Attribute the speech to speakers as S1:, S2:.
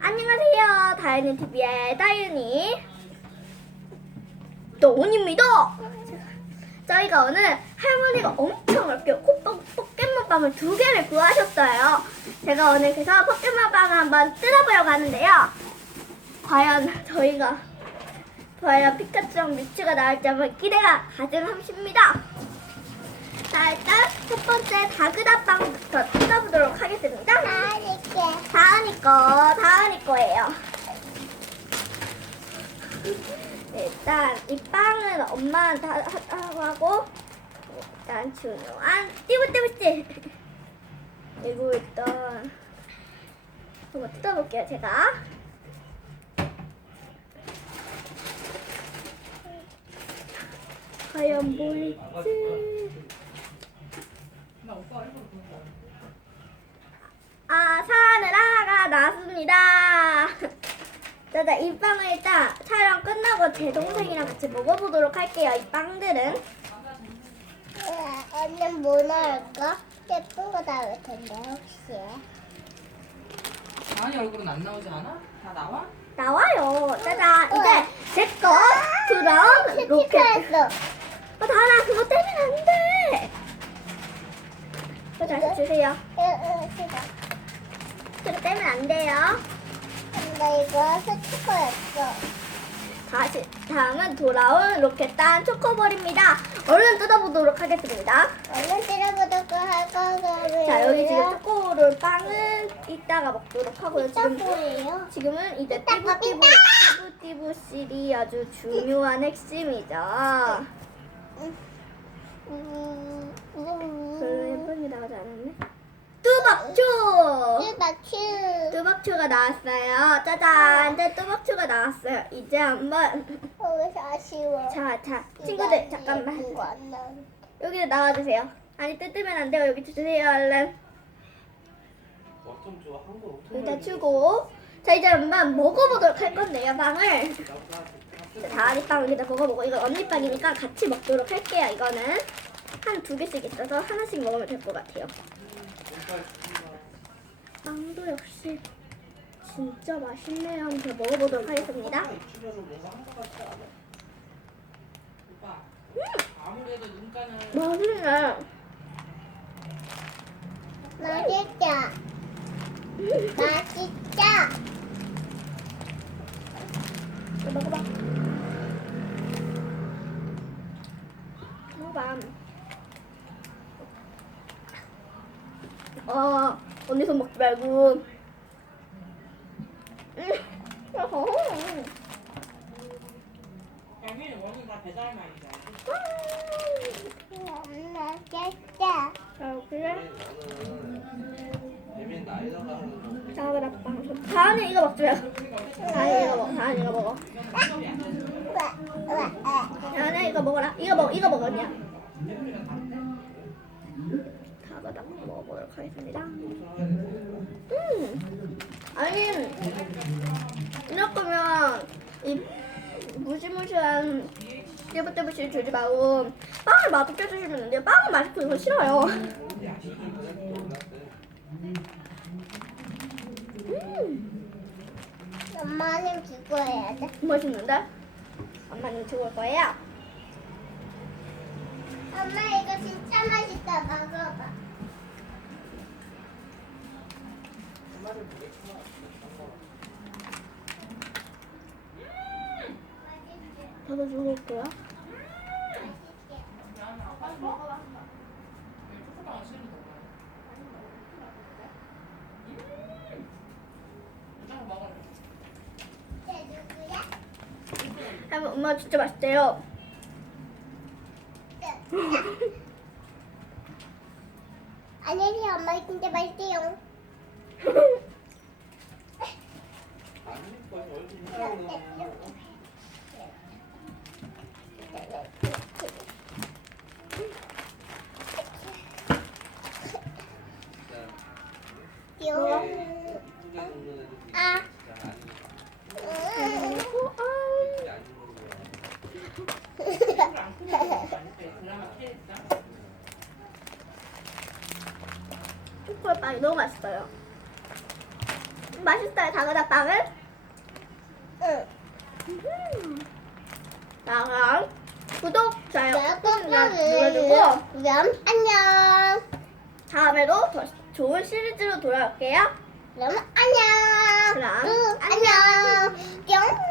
S1: 안녕하세요. 다윤이 TV의 다윤이 또온입니다. 저희가 오늘 할머니가 엄청 어렵게 콧- 포켓몬빵을 두 개를 구하셨어요. 제가 오늘 그래서 포켓몬빵을 한번 뜯어보려고 하는데요. 과연 저희가 과연 피카츄랑 뮤츠가 나올지 한번 기대가 가증합니다. 자 일단 첫 번째 다그다빵부터 뜯어보도록 하겠습니다. 다은이 거, 다은이 거예요. 일단 이 빵은 엄마한테 하- 하라고 하고 일단 중요한 띠부띠부띠 그리고 일단 한번 뜯어볼게요 제가 과연 뭐 있지? 아, 사느라가 나왔습니다. 짜자, 이 빵을 일단 촬영 끝나고 제 동생이랑 같이 먹어보도록 할게요. 이 빵들은.
S2: 언니 뭐 나올까? 예쁜 거 나올 텐데 혹시
S3: 다은이 얼굴은 안 나오지 않아? 다 나와?
S1: 나와요. 짜자, 이제 제 거, 그럼 로켓.
S2: 스티커였어
S1: 아, 다나 그거 떼면 안 돼. 그거 다시 주세요.
S2: 싫어
S1: 그거 떼면 안 돼요.
S2: 근데 이거 스티커였어
S1: 다시, 다음은 돌아온 로켓단 초코볼입니다. 얼른 뜯어보도록 하겠습니다.
S2: 얼른 할 거거든요
S1: 자 여기 지금 초코롤 빵은 이따가 먹도록 하고요. 지금? 지금은 이제
S2: 이따
S1: 띠부띠부
S2: 먹인다.
S1: 띠부띠부 실이 아주 중요한 핵심이죠.
S2: 음,
S1: 별로
S2: 음,
S1: 예쁜게 나오지 않았네. 뚜벅초!
S2: 뚜벅츄
S1: 뚜벅초가 나왔어요. 짜잔, 이제 뚜벅초가 나왔어요. 이제 한번.
S2: 어, 아쉬워.
S1: 자, 자 친구들
S2: 이거
S1: 잠깐만.
S2: 거안.
S1: 여기 나와주세요. 아니 뜯으면 안 돼요. 여기 주세요, 얼른.
S4: 어쩜 한국
S1: 주고. 자 이제 한번 먹어보도록 할 건데요 빵을. 자, 다은이 빵을 일단 먹어보고. 이건 언니 빵이니까 같이 먹도록 할게요 이거는. 한 두 개씩 있어서 하나씩 먹으면 될 것 같아요 빵도 역시 진짜 맛있네요. 한번 먹어보도록 하겠습니다.
S3: 눈가는
S1: 맛있네.
S2: 맛있다. 맛있다.
S1: 이거 먹어봐 먹어봐 어 언니 손 먹지 말고 음. 어허.
S3: 여기는 원인 다 배달만이다.
S2: 음, 맛있다.
S1: 아, 그래?
S4: 예민 나이다가 하는 거.
S1: 다그다빵 다은이 이거 말고 다은이 이거 먹어 다은이 이거 먹어. 다은이 이거 먹어라 이거 먹어 이거 먹어 그냥 다그다빵 먹어보도록 하겠습니다 음 아니 이럴 거면 이 무시무시한 떼부떼부실 주지 말고 빵을 맛있게 주시면 되는데 빵은 맛있고 이거 싫어요 음
S2: 엄마는 그거 해야 돼.
S1: 맛있는데? 엄마는 좋을 거예요
S2: 엄마 이거 진짜 맛있다. 먹어봐.
S1: 저도
S2: 누구야?
S1: 할머니 엄마 진짜 맛있대요
S2: 아니, 엄마 진짜 맛있대요.
S1: 초코빵이 너무 맛있어요 맛있어요, 다그닥빵은?
S2: 응.
S1: 음. 자, 그럼 구독, 좋아요,
S2: 꾹꾹이.
S1: 눌러주고
S2: 그럼 안녕.
S1: 다음에도 더 좋은 시리즈로 돌아올게요.
S2: 그럼 안녕.
S1: 그럼
S2: 응, 안녕. 뿅.